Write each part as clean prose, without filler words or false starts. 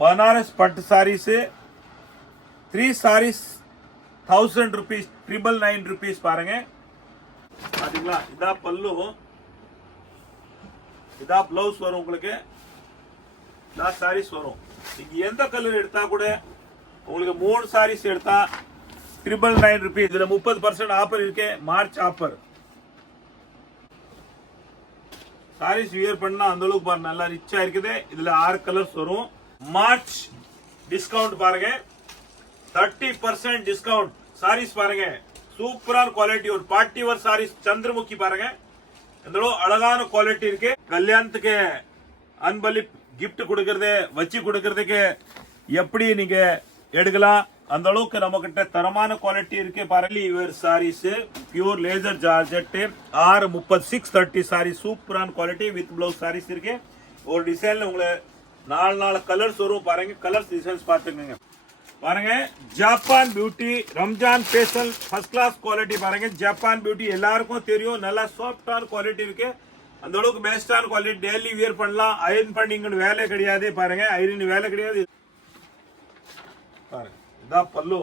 बनारस पट्ट saris 3 saris 1000 rupees 999 rupees பாருங்க. பாத்தீங்களா? இதா பல்லு, இதா பிளவுஸ் வரும் உங்களுக்கு. இதா சாரீஸ் வரும். நீங்க எந்த கலர் எடுத்தா கூட உங்களுக்கு 3 சாரீஸ் எடுத்தா 999 rupees. இதுல 30% ஆஃபர் இருக்கு. March offer. சாரீஸ் வியர் பண்ணா அந்த அளவுக்கு பாருங்க நல்லா ரிச்சா இருக்குது. இதுல 6 கலர்ஸ் வரும். மார்ச் டிஸ்கவுண்ட் பாருங்க, 30% டிஸ்கவுண்ட். சாரீஸ் பாருங்க சூப்பரான குவாலிட்டி. ஒரு பார்ட்டி வேர் சாரீஸ் சந்திரமுகி பாருங்க. இந்த அழகான குவாலிட்டி இருக்கு. கல்யாணத்துக்கு அன்பளிப் கிஃப்ட் கொடுக்கறது வச்சு கொடுக்கறதுக்கு எப்படி நீங்க எடுக்கலாம் அந்த அளவுக்கு நம்ம கிட்ட தரமான குவாலிட்டி இருக்கு பாருங்க. இவர் saris pure laser georgette 63630 sari சூப்பரான குவாலிட்டி வித் பிளவுஸ் சாரீஸ் இருக்கு. ஒரு டிசைன்ல உங்களுக்கு 4 கலர்ஸ் வரும் பாருங்க. கலர்ஸ் டிசைன்ஸ் பாத்துக்கங்க பாருங்க. Japan beauty Ramzan special first class quality பாருங்க. ஜப்பான் பியூட்டி எல்லாருக்கும் தெரியும், நல்லா சாஃப்டான குவாலிட்டி இருக்கு. அந்த அளவுக்கு பெஸ்டான குவாலிட்டி. டெய்லி வியர் பண்ணலாம். அயர்ன் பண்ணிங்கன்னு வேலை கிடையாது பாருங்க. ஐரன் வேலை கிடையாது பாருங்க. இதான் பல்லு,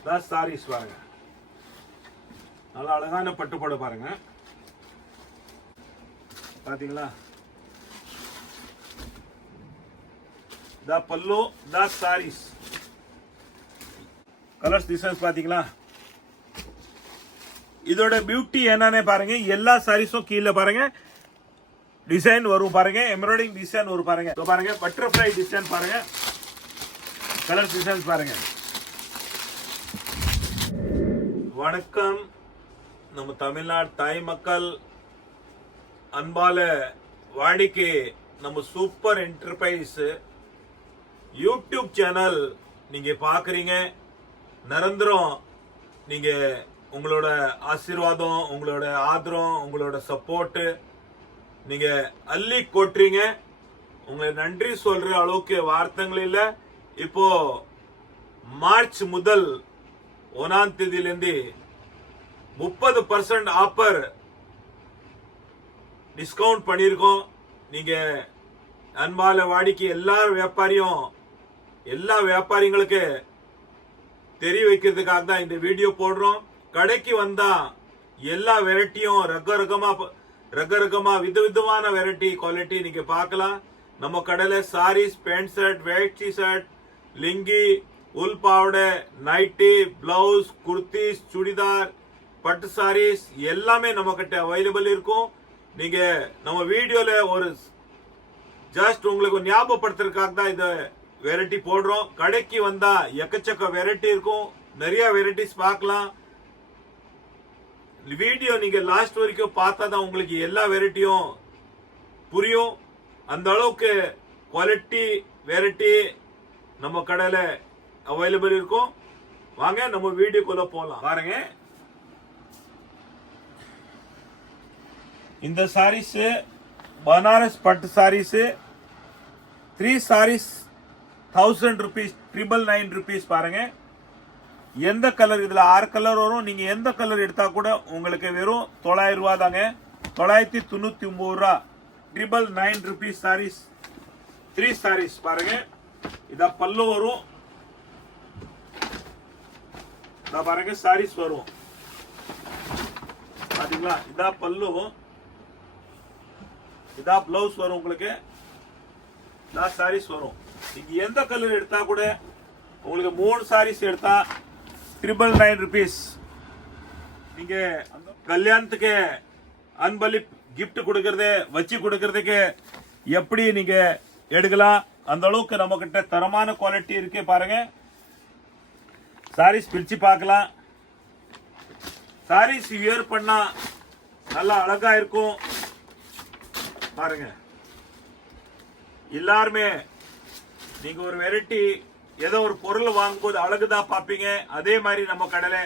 இதான் சாரீஸ் பாருங்க. நல்லா அழகான பட்டுப்பட பாருங்க. பாத்தீங்களா? दा पल्लू दा सारीस कलर्स डिजाइन பாத்தீங்களா? இதோட பியூட்டி என்னன்னு பாருங்க. எல்லா சாரீஸும் கீழ பாருங்க டிசைன் வரும் பாருங்க. எம்ப்ராய்டிங் டிசைன் வரும் பாருங்க. இதோ பாருங்க பட்டர்ஃப்ளை டிசைன் பாருங்க. கலர் டிசைன்ஸ் பாருங்க. வணக்கம் நம்ம தமிழ்நாடு தாய் மக்கள் அன்பால வாடிக்கை நம்ம சூப்பர் என்டர்பிரைஸ் யூடியூப் சேனல் நீங்க பாக்குறீங்க. நிரந்தரம் நீங்க உங்களோட ஆசீர்வாதம், உங்களோட ஆதரவு, உங்களோட சப்போர்ட் நீங்க அள்ளி கொட்டுறீங்க. உங்களை நன்றி சொல்ற அளவுக்கு வார்த்தைகள் இல்ல. இப்போ மார்ச் முதல் 1ஆம் தேதியிலிருந்து 30% ஆஃபர் டிஸ்கவுண்ட் பண்ணிருக்கோம். நீங்க அன்பால வாடிக்கை எல்லா வியாபாரிகளுக்கு தெரிய வைக்கிறதுக்காக தான் இந்த வீடியோ போடுறோம். கடைக்கு வந்தா எல்லா வெரைட்டியும் ரகரகமா விதவிதமான வெரைட்டி குவாலிட்டி நீங்க பார்க்கலாம். நம்ம கடையில சாரீஸ், பேண்ட் ஷர்ட், வேஷ்டி ஷர்ட், லிங்கி, உள் பாவடை, நைட்டி, பிளவுஸ், குர்த்திஸ், சுடிதார், பட்டு சாரீஸ் எல்லாமே நம்ம கிட்ட அவைலபிள் இருக்கும். நீங்க நம்ம வீடியோல ஒரு ஜஸ்ட் உங்களுக்கு ஞாபகப்படுத்துறதுக்காக தான் இந்த வெரைட்டி போடுறோம். கடைக்கு வந்தா எக்கச்சக்க வெரைட்டி இருக்கும். நிறைய வெரைட்டிஸ் பார்க்கலாம். வீடியோ நீங்க லாஸ்ட் வரைக்கும் பார்த்தா தான் உங்களுக்கு எல்லா வெரைட்டியும் புரியும். அந்த அளவுக்கு குவாலிட்டி வெரைட்டி நம்ம கடையில அவைலபிள் இருக்கும். வாங்க நம்ம வீடியோக்குள்ள போலாம். பாருங்க இந்த சாரீஸ் बनारस पट्ट सारीस 3 सारीस 1000 rupees 999 rupees பாருங்க. எந்த கலர் இதுல 6 கலர் வரும். நீங்க எந்த கலர் எடுத்தா கூட உங்களுக்கு வெறும் 900 ரூபாய் தாங்க. 999 ரூபாய் 999 rupees சாரீஸ் 3 சாரீஸ் பாருங்க. இத பல்லு வரும். இத பாருங்க சாரீஸ் வரும். பாத்தீங்களா? இத பல்லு, இதா பிளவுஸ் வரும் உங்களுக்கு. இதா சாரீஸ் வரும். நீங்க எந்த கலர் எடுத்தா கூட உங்களுக்கு 3 சாரீஸ் எடுத்தா 999 rupees. நீங்க கல்யாணத்துக்கு அன்பளிப் கிஃப்ட் கொடுக்கறது வச்சு கொடுக்கறதுக்கு எப்படி நீங்க எடுக்கலாம் அந்த அளவுக்கு நம்ம கிட்ட தரமான குவாலிட்டி இருக்கு பாருங்க. சாரீஸ் பிரிச்சு பார்க்கலாம். சாரீஸ் வியர் பண்ணா நல்லா அழகா இருக்கும் பாருங்க. எல்லாருமே நீங்க ஒரு வெரைட்டி ஏதோ ஒரு பொருள் வாங்கும்போது அழகுதான் பாப்பீங்க. அதே மாதிரி நம்ம கடையில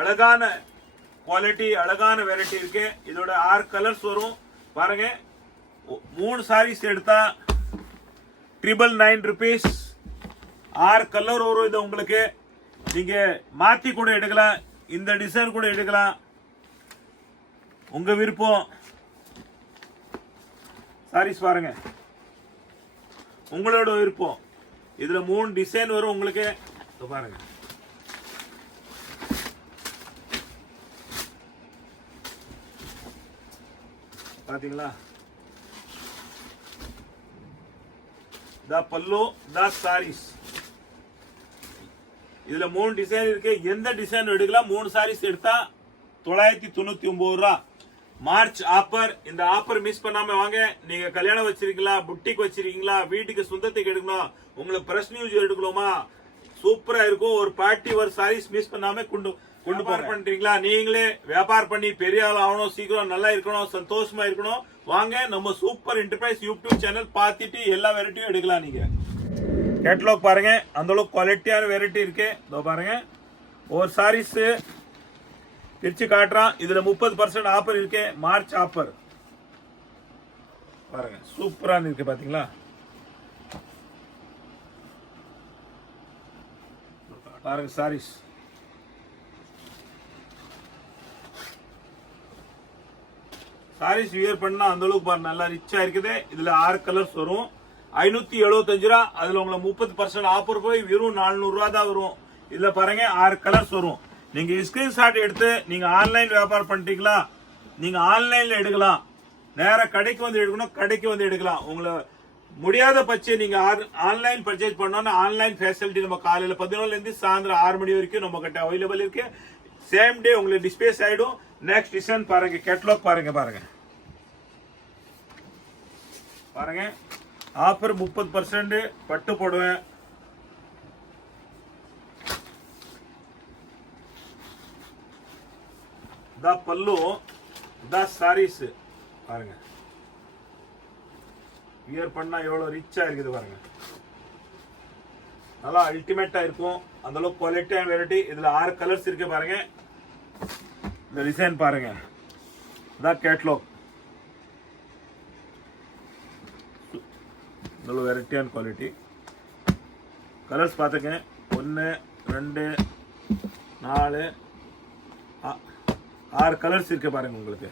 அழகான குவாலிட்டி அழகான வெரைட்டி இருக்கு. இதோட 6 கலர்ஸ் வரும் பாருங்க. 3 சாரீஸ் எடுத்தா 999 rupees. 6 கலர் வரும். இது உங்களுக்கு நீங்க மாத்தி கூட எடுக்கலாம். இந்த டிசைன் கூட எடுக்கலாம். உங்க விருப்பம். சாரீஸ் பாருங்க. உங்களோட விருப்பம். இதுல 3 டிசைன் வரும் உங்களுக்கு. பாருங்க, பாத்தீங்களா? த பல்லு, த சாரீஸ். இதுல 3 டிசைன் இருக்கு. எந்த டிசைன் எடுக்கலாம். 3 சாரீஸ் எடுத்தா 999 ரூபா. March offer. இந்த ஆஃபர் மிஸ் பண்ணாம வாங்க. நீங்க கல்யாணம் வச்சிருக்கீங்களா, புட்டிக் வச்சிருக்கீங்களா, வீட்டுக்கு சொந்தத்துக்கு எடுக்கணும், உங்களுக்கு பிரஸ் நியூஸ் எடுக்கணுமா, சூப்பரா இருக்கும். ஒரு பார்ட்டி ஒரு சாரீஸ் மிஸ் பண்ணாம கொண்டு பண்றீங்களா, நீங்களே வியாபாரம் பண்ணி பெரிய ஆள் ஆகணும், சீக்கிரம் நல்லா இருக்கணும், சந்தோஷமா இருக்கணும், வாங்க நம்ம சூப்பர் என்டர்பிரைஸ் யூடியூப் சேனல் பார்த்துட்டு எல்லா வெரைட்டியும் எடுக்கலாம். நீங்க கேட்டலாக் பாருங்க, அந்த அளவுக்கு குவாலிட்டியான வெரைட்டி இருக்கு. இதோ பாருங்க, ஒரு சாரீஸ் பிரிச்சு காட்டுறான். இதுல 30% ஆஃபர் இருக்கு. மார்ச் ஆஃபர் பாருங்க, சூப்பரா இருக்கு. பாத்தீங்களா? பாருங்க சாரீஸ். சாரீஸ் வியர் பண்ணா அந்த அளவுக்கு பாருங்க நல்லா ரிச்சா இருக்குது. இதுல 6 கலர்ஸ் வரும். 575 ரூபா. அதுல உங்களுக்கு 30% ஆஃபர் போய் வெறும் 400 ரூபா தான் வரும். இதுல பாருங்க 6 கலர்ஸ் வரும். நீங்க ஸ்கிரீன்ஷாட் எடுத்து நீங்க ஆன்லைன் வியாபாரம் பண்ணிட்டீங்களா, நீங்க ஆன்லைன்ல எடுக்கலாம். நேர கடைக்கு வந்து எடுக்கணும், கடைக்கு வந்து எடுக்கலாம். உங்களை முடியாத பட்சம் நீங்க ஆன்லைன் பர்ச்சேஸ் பண்ணோம்னா ஆன்லைன் ஃபெசிலிட்டி நம்ம காலையில 11 இருந்து சாயந்தரம் 6 மணி வரைக்கும் நம்ம கிட்ட அவைலபிள் இருக்கு. சேம் டே உங்களுக்கு டிஸ்பேஸ் ஆயிடும். நெக்ஸ்ட் டிசைன் பாருங்க, கேட்டலாக் பாருங்க. பாருங்க பாருங்க, ஆஃபர் 30% பட்டு போடுவேன். த பல்லு, த சாரீஸ் பாருங்க. வியர் பண்ணா எவ்வளவு ரிச்சா இருக்குது பாருங்க. நல்லா அல்டிமேட்டா இருக்கும். அந்த அளவுக்கு குவாலிட்டியான வெரைட்டி. இதுல 6 கலர்ஸ் இருக்கு பாருங்க. இந்த டிசைன் பாருங்க, த கேட்டலாக். நல்ல வெரைட்டியான குவாலிட்டி. கலர்ஸ் பாத்துங்க, 1 2 4 6 கலர்ஸ் இருக்கு பாருங்க. உங்களுக்கு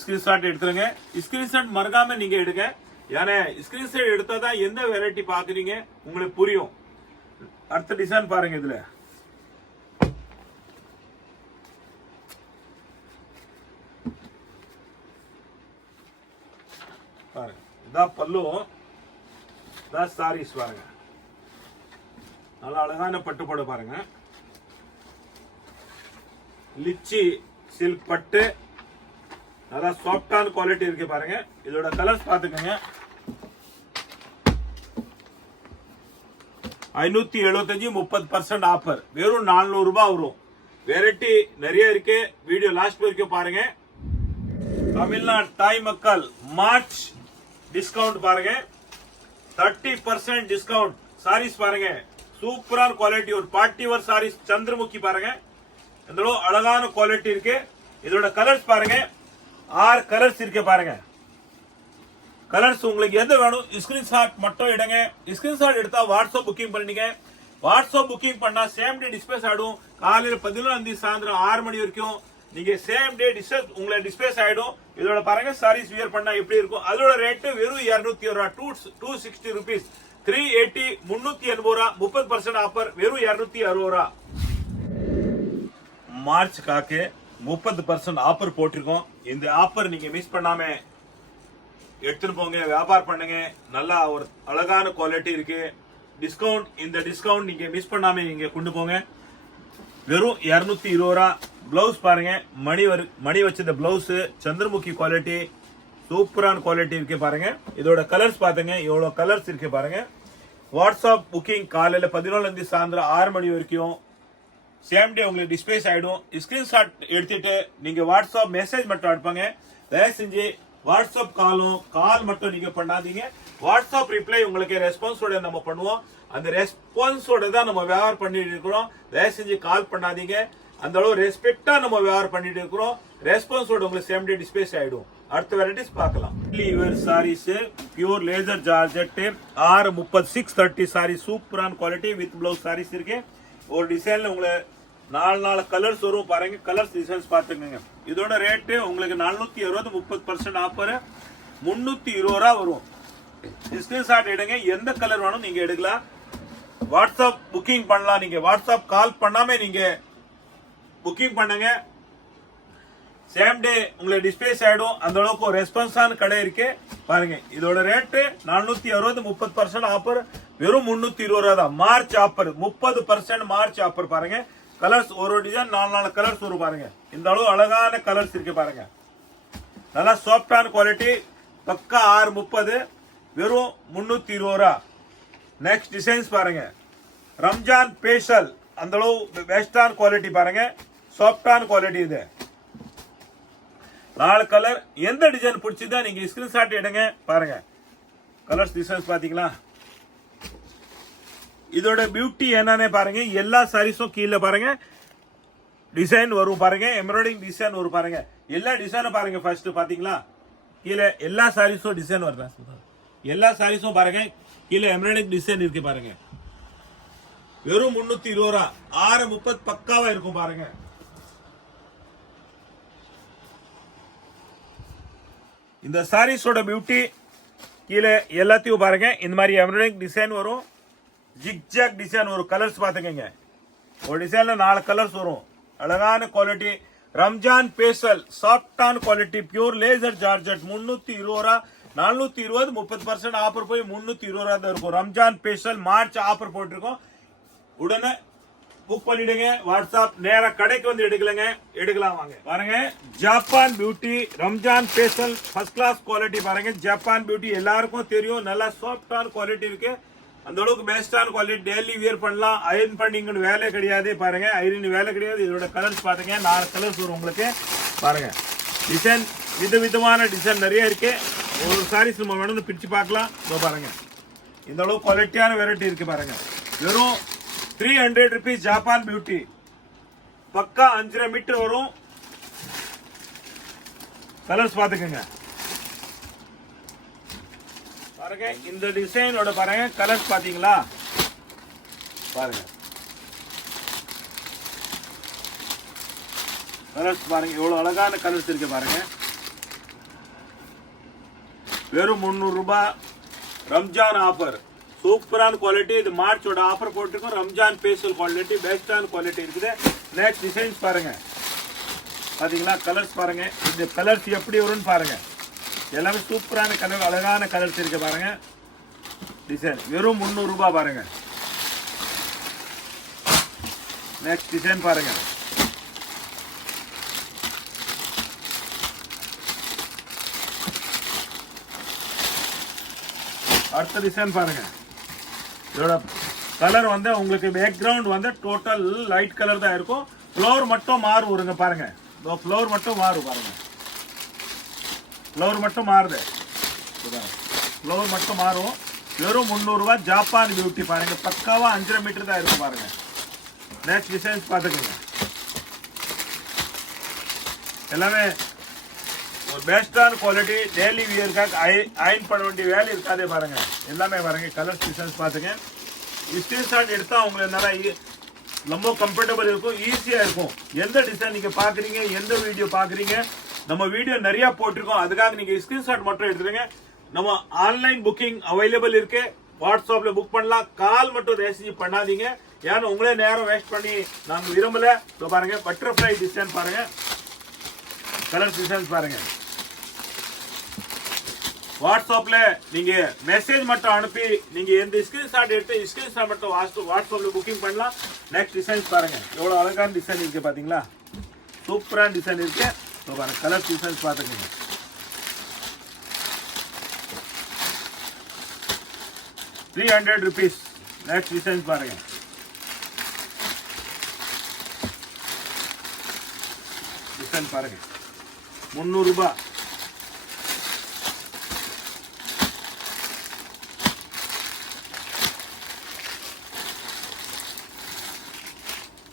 ஸ்கிரீன்ஷாட் எடுத்துருங்க. ஸ்கிரீன்ஷாட் மறக்காம நீங்க எடுங்க. ஏன்னா ஸ்கிரீன்ஷாட் எடுத்தாதான் எந்த வெரைட்டி பாக்குறீங்க உங்களுக்கு புரியும். அடுத்த டிசைன் பாருங்க. இதுல பாருங்க, இதான் பல்லு, இதான் சாரீஸ் பாருங்க. நல்லா அழகான பட்டுப்பாடு பாருங்க. லிச்சி சில்க் பட்டு, நல்லா சாஃப்டான குவாலிட்டி இருக்கு பாருங்க. இதோட கலர்ஸ் பாத்துக்கோங்க. 575 30% ஆஃபர் வெறும் 400 ரூபாய் வரும். வெரைட்டி நிறைய இருக்கு. வீடியோ லாஸ்ட் வரைக்கும் பாருங்க. தமிழ்நாடு தாய் மக்கள் மார்ச் டிஸ்கவுண்ட் பாருங்க, 30% டிஸ்கவுண்ட். சாரீஸ் பாருங்க, சூப்பரான குவாலிட்டி. ஒரு பார்ட்டி வேர் சாரீஸ் சந்திரமுகி பாருங்க. இந்த அழகான குவாலிட்டி இருக்கு. இதோட கலர்ஸ் பாருங்க, 6 கலர்ஸ் இருக்கு பாருங்க. கலர்ஸ் உங்களுக்கு எது வேணும் ஸ்கிரீன்ஷாட் மட்டும் எடுங்க. ஸ்கிரீன்ஷாட் எடுத்தா வாட்ஸ்அப் புக்கிங் பண்ணிங்க. வாட்ஸ்அப் புக்கிங் பண்ணா சேம் டே டிஸ்பேஸ் ஆயிடும். காலையில 11 சாயந்தரம் 6 மணி வரைக்கும் நீங்க சேம் டே உங்களை டிஸ்பேஸ் ஆயிடும். இதோட பாருங்க சாரீஸ் வியர் பண்ணா எப்படி இருக்கும். அதோட ரேட் வெறும் 200 ரூபா. 260 rupees. 380 380 ரூபா. 30% ஆஃபர் வெறும் 260 ரூபா. மார்ச் காக்கு 30% ஆஃபர் போட்டிருக்கோம். இந்த ஆஃபர் நீங்க மிஸ் பண்ணாம எடுத்துட்டு போங்க, வியாபாரம் பண்ணுங்க. நல்லா ஒரு அழகான குவாலிட்டி இருக்கு. டிஸ்கவுண்ட், இந்த டிஸ்கவுண்ட் நீங்க மிஸ் பண்ணாம நீங்க கொண்டு போங்க. வெறும் 220 ரூபா. பிளவுஸ் பாருங்க, மணி வச்ச பிளவுஸ் சந்திரமுகி குவாலிட்டி, சூப்பரான குவாலிட்டி இருக்கு பாருங்க. இதோட கலர்ஸ் பாத்துங்க, எவ்வளவு கலர்ஸ் இருக்கு பாருங்க. வாட்ஸ்அப் புக்கிங் காலையில 11 சாயந்தரம் 6 மணி வரைக்கும் சேம் டே உங்களுக்கு டிஸ்பேஸ் ஆயிடும். ஸ்கிரீன்ஷாட் எடுத்துட்டு நீங்க வாட்ஸ்அப் மெசேஜ் மட்டும் அனுப்புங்க. தயவு செஞ்சு வாட்ஸ்அப் கால் மட்டும் நீங்க பண்ணாதீங்க. வாட்ஸ்அப் ரிப்ளை உங்களுக்கு ரெஸ்பான்ஸோட நம்ம பண்ணுவோம். அந்த ரெஸ்பான்ஸோட தான் நம்ம வியாபாரம் பண்ணிட்டு இருக்கிறோம். தயவு செஞ்சு கால் பண்ணாதீங்க. அந்த அளவு ரெஸ்பெக்டா நம்ம வியாபாரம் பண்ணிட்டு இருக்கிறோம். ரெஸ்பான்ஸோட உங்களுக்கு சேம் டே டிஸ்பேஸ் ஆயிடும். அடுத்த வெரைட்டிஸ் பார்க்கலாம். லிவர் saris pure laser georgette 630 630 sari சூப்பரான குவாலிட்டி வித் பிளவுஸ் சாரீஸ் இருக்கு. ஒரு டிசைன்ல உங்களுக்கு 4 கலர்ஸ் வரும் பாருங்க. கலர்ஸ் டிசைன்ஸ் பாத்துக்கோங்க. இதோட ரேட்டு உங்களுக்கு 460 30% ஆஃபர் 320 வரும். ஸ்கிரீன்ஷாட் எடுங்க. எந்த கலர் வேணும் நீங்க எடுக்கலாம். வாட்ஸ்அப் புக்கிங் பண்ணலாம். நீங்க வாட்ஸ்அப் கால் பண்ணாம நீங்க புக்கிங் பண்ணுங்க. சேம் டே உங்களுக்கு டிஸ்பேஸ் ஆயிடும். அந்த அளவுக்கு ரெஸ்பான்ஸான கடை இருக்கு பாருங்க. இதோட ரேட்டு 460, 30% ஆஃபர், வெறும் 320 தான். மார்ச் ஆஃபர், 30% மார்ச் ஆஃபர் பாருங்க. கலர்ஸ் ஒரு டிசைன் 4 கலர்ஸ் வரும் பாருங்க. இந்த அளவு அழகான கலர்ஸ் இருக்கு பாருங்க. நல்லா சாஃப்டான குவாலிட்டி, பக்கா 630, வெறும் 320. நெக்ஸ்ட் டிசைன்ஸ் பாருங்க. ரம்ஜான் ஸ்பெஷல், அந்த அளவு பெஸ்டான குவாலிட்டி பாருங்க. சாஃப்டான குவாலிட்டி இது. 4 கலர். எந்த டிசைன் பிடிச்சதா நீங்க ஸ்கிரீன்ஷாட் எடுங்க பாருங்க. கலர்ஸ் டிசைன்ஸ் பாத்தீங்களா? இதோட பியூட்டி என்னன்னு பாருங்க. எல்லா சாரீஸும் கீழே பாருங்க டிசைன் வரும் பாருங்க. எம்ப்ராய்டிங் டிசைன் வரும் பாருங்க. எல்லா டிசைனும் பாருங்க. ஃபர்ஸ்ட் பாத்தீங்களா கீழே எல்லா சாரீஸும் டிசைன் வருதா? எல்லா சாரீஸும் பாருங்க கீழே எம்ப்ராய்டிங் டிசைன் இருக்கு பாருங்க. வெறும் 320, 630 பக்காவா இருக்கும் பாருங்க. இந்த சாரீஸோட பியூட்டி கீழே எல்லாத்தையும் பாருங்க. இந்த மாதிரி எம்ப்ராய்டிங் டிசைன் வரும், ஜிக்ஜாக் டிசைன் வரும். கலர்ஸ் பாத்துக்கங்க. ஒரு டிசைன்ல 4 கலர்ஸ் வரும். அழகான குவாலிட்டி. ரம்ஜான் ஸ்பெஷல் சாஃப்டான quality, pure laser georgette. 320, 420, 30% offer போய் 320 தான் இருக்கும். ரம்ஜான் ஸ்பெஷல் மார்ச் ஆஃபர் போட்டிருக்கோம். உடனே புக் பண்ணிடுங்க. வாட்ஸ்அப் நேரா கடைக்கு வந்து எடுக்கலாம் வாங்க. பாருங்க Japan beauty Ramzan special first class quality பாருங்க. ஜப்பான் பியூட்டி எல்லாருக்கும் தெரியும். நல்லா சாஃப்டான குவாலிட்டி இருக்கு. அந்த அளவுக்கு பெஸ்டான குவாலிட்டி. டெய்லி வியர் பண்ணலாம். அயர்ன் பண்ணிங்கன்னு வேலை கிடையாது பாருங்க. அயர்ன் வேலை கிடையாது. இதோட கலர்ஸ் பாருங்க. 4 கலர்ஸ் வரும் உங்களுக்கு பாருங்க. டிசைன் விதவிதமான டிசைன் நிறைய இருக்கு. ஒரு சாரீஸ் நம்ம வேணும் பிரிச்சு பார்க்கலாம். பாருங்க இந்த அளவுக்கு குவாலிட்டியான வெரைட்டி இருக்கு பாருங்க. வெறும் 300 rupees ஜப்பான் பியூட்டி. பக்கா 5 மீட்டர் வரும். கலர்ஸ் பாத்துக்கங்க பாருங்க. இந்த டிசைனோட பாருங்க கலர்ஸ் பாத்தீங்களா பாருங்க. கலர்ஸ் பாருங்க எவ்வளவு அழகான கலர்ஸ் இருக்கு பாருங்க. வெறும் 300 ரூபாய். ரம்ஜான் ஆஃபர், சூப்பரான குவாலிட்டி. இது மார்ச்சோட ஆஃபர் போட்டிருக்கோம். ரம்ஜான் ஸ்பெஷல் குவாலிட்டி, பெஸ்டான குவாலிட்டி இருக்குது. நெக்ஸ்ட் டிசைன்ஸ் பாருங்க பாத்தீங்களா. கலர்ஸ் பாருங்க. இந்த கலர்ஸ் எப்படி வரும்னு பாருங்க. எல்லாமே சூப்பரான கலர், அழகான கலர்ஸ் இருக்கு பாருங்க. டிசைன் வெறும் 300 ரூபாய் பாருங்க. நெக்ஸ்ட் டிசைன் பாருங்க. அடுத்த டிசைன் பாருங்க. இதோட கலர் வந்து உங்களுக்கு பேக்ரவுண்ட் வந்து டோட்டல் லைட் கலர் தான் இருக்கும். ஃப்ளவர் மட்டும் மாறும் வருங்க பாருங்க. ஃப்ளவர் மட்டும் மாறும் பாருங்க. ஃப்ளவர் மட்டும் மாறுது. ஃப்ளவர் மட்டும் மாறும். வெறும் 300 ரூபாய். ஜப்பான் பியூட்டி பாருங்க. பக்காவா 5 மீட்டர் தான் இருக்கும் பாருங்க. நெக்ஸ்ட் டிசைன்ஸ் பாத்துக்கோங்க. எல்லாமே ஒரு பெஸ்டான குவாலிட்டி. டெய்லி வியர்க்காக அயன் பண்ண வேண்டிய வேலை இருக்காதே பாருங்க. எல்லாமே பாருங்க. கலர்ஸ் டிசைன்ஸ் பாத்துங்க. ஸ்கிரீன்ஷாட் எடுத்தா உங்களுக்கு ரொம்ப கம்ஃபர்டபுள் இருக்கும், ஈஸியா இருக்கும். எந்த டிசைன் நீங்க பாக்குறீங்க, எந்த வீடியோ பாக்குறீங்க, நம்ம வீடியோ நிறைய போட்டிருக்கோம். அதுக்காக நீங்க ஸ்கிரீன்ஷாட் மட்டும் எடுத்துருங்க. நம்ம ஆன்லைன் புக்கிங் அவைலபிள் இருக்கு. வாட்ஸ்அப்ல புக் பண்ணலாம். கால் மட்டும் தயவுசெஞ்சு பண்ணாதீங்க. ஏன்னா உங்களே நேரம் வேஸ்ட் பண்ணி நாங்க விரும்பல. பாருங்க பட்டர்ஃப்ளை டிசைன் பாருங்க. கலர் டிசைன்ஸ் பாருங்க. வாட்ஸ்அப்ல நீங்க மெசேஜ் மட்டும் அனுப்பி நீங்க எந்த ஸ்கிரீன்ஷாட் எடுத்து ஸ்கிரீன்ஷாட் மட்டும் வாட்ஸ்அப்ல புக்கிங் பண்ணலாம். நெக்ஸ்ட் டிசைன்ஸ் பாருங்க. எவ்வளவு அழகான டிசைன் இருக்கு பாத்தீங்களா. சூப்பரான டிசைன் இருக்கு. பாருங்க கலர் டிசைன்ஸ் பாத்துக்கோங்க. ₹300. நெக்ஸ்ட் டிசைன்ஸ் பாருங்க. டிசைன் பாருங்க. 300 ரூபாய்.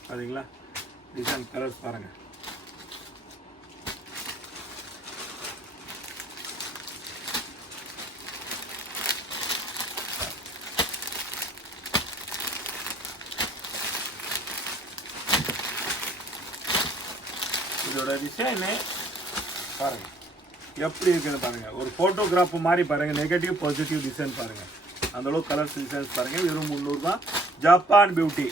பாத்தீங்களா டிசைன் கலர்ஸ் பாருங்க. இதோட டிசைன் பாருங்க. எப்படி இருக்குன்னு பாருங்க. ஒரு போட்டோகிராஃப் மாதிரி பாருங்க. நெகட்டிவ் பாசிட்டிவ் டிசைன் பாருங்க. அந்த அளவுக்கு கலர்ஸ் டிசைன்ஸ் பாருங்க. வெறும் 300 தான். Japan beauty.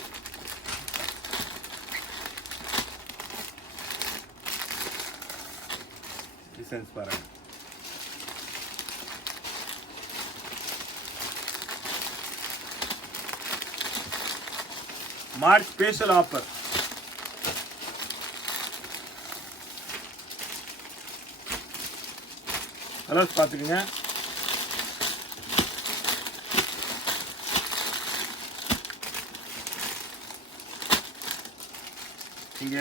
டிசைன்ஸ் பாருங்க. March special offer. கலர்ஸ் பார்த்துக்குங்க. நீங்க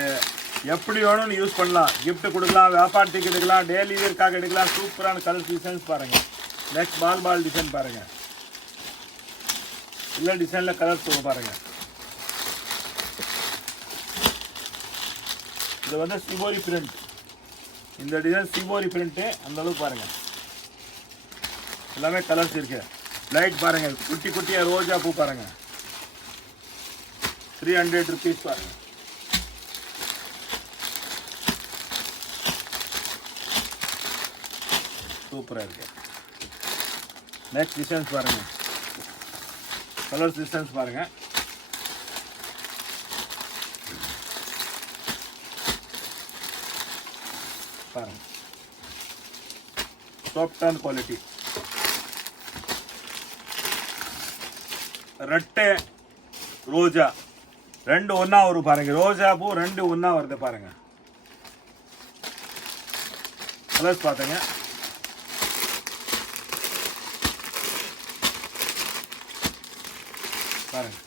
எப்படி வேணும்னு யூஸ் பண்ணலாம். கிஃப்ட் கொடுக்கலாம், வியாபாரத்துக்கு எடுக்கலாம், டெய்லி வேர்க்காக எடுக்கலாம். சூப்பரான கலர் டிசைன்ஸ் பாருங்க. நெக்ஸ்ட் பால் டிசைன் பாருங்க. இல்ல டிசைன்ல கலர்ஸ் பாருங்க. இது வந்து சிவோரி பிரிண்ட். இந்த டிசைன் சிவோரி பிரிண்ட். அந்த அளவுக்கு பாருங்க. எல்லாமே கலர்ஸ் இருக்கு. லைட் பாருங்க. குட்டி குட்டியா ரோஜா பூ பாருங்க. 300 rupees பாருங்க. சூப்பரா இருக்கு. நெக்ஸ்ட் டிசைன்ஸ் பாருங்க. கலர்ஸ் டிசைன்ஸ் பாருங்க. பாருங்க. Top 10 quality. ரெட்டை ரோஜா ரெண்டு ஒன்னா வரும் பாருங்க. ரோஜா பூ ரெண்டு ஒன்னா வருது பாருங்க. கலர்ஸ் பாத்துங்க. பாருங்க.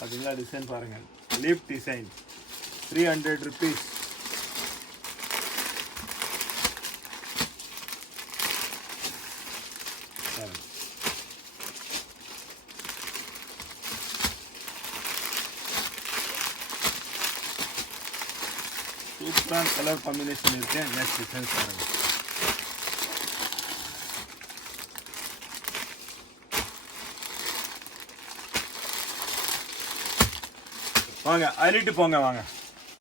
பாத்தீங்களா டிசைன் பாருங்க. Leaf design 300 rupees. சூப்பரான கலர் காம்பினேஷன் இருக்கு. நெக்ஸ்ட் டிசைன்ஸ் பாருங்க. வாங்க ஐலிட்டு போங்க வாங்க.